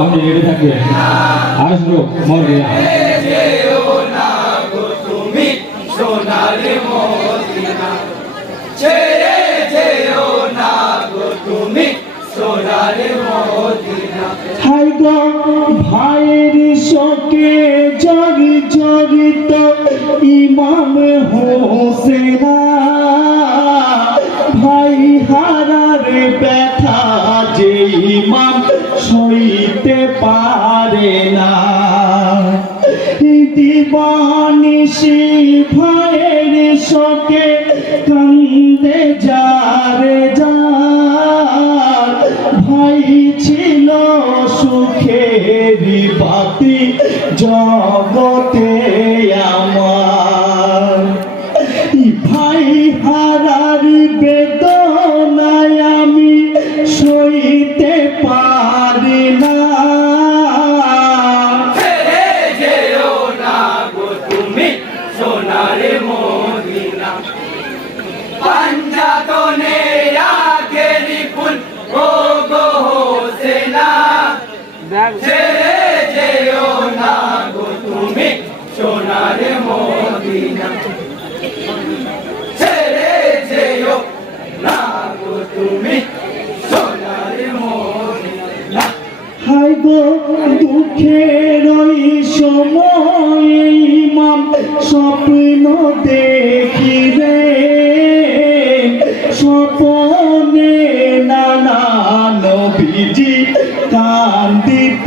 আপনি রেডি থাকবেন আর শুনো মর গেয়া। ভাইয়ের শোকে জগ জগিত ইমাম পারে না। দিবানিসি ভয়ের শোকে কান্দে যারে যার। ভাই ছিল সুখের বাতি জগতে আমার। দুঃখের সময় ইমাম স্বপ্ন দেখি রে স্বপনে নানা নবীজি কান্দিতেছিলেন।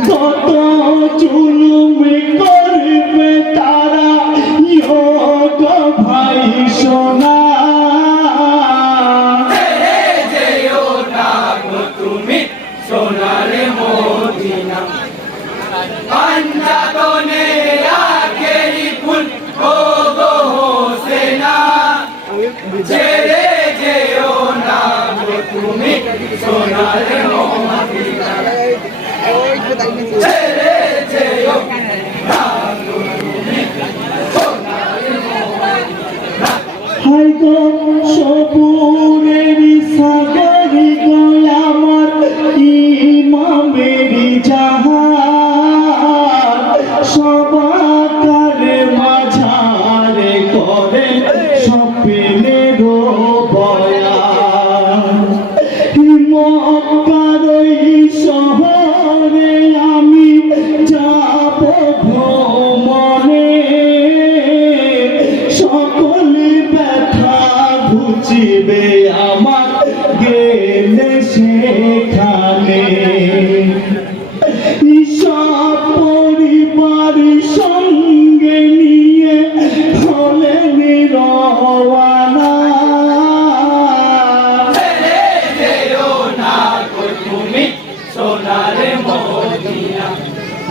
কত চুল হয়তো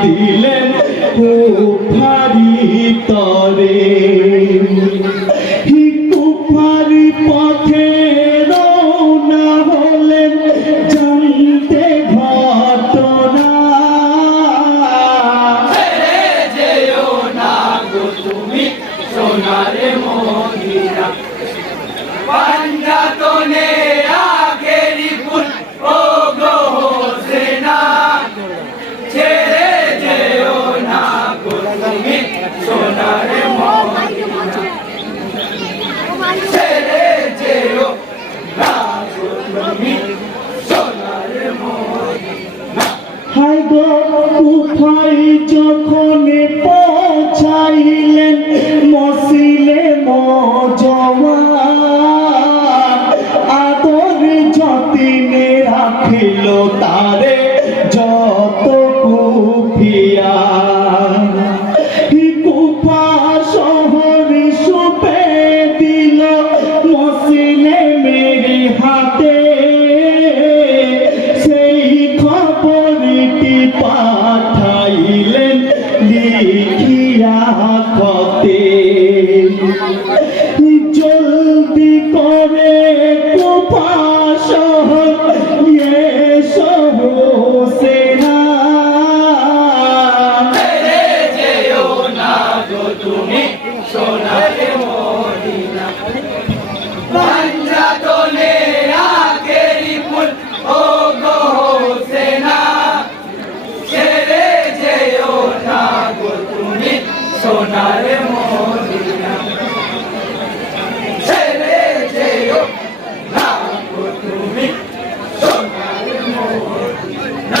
দিলেন কুফারি তরে। কুফারি পথে রওনা হলেন জানতে সোনারে মোহ রাখিল তারে sonare morina. Se legge io la fortuna, sonare morina.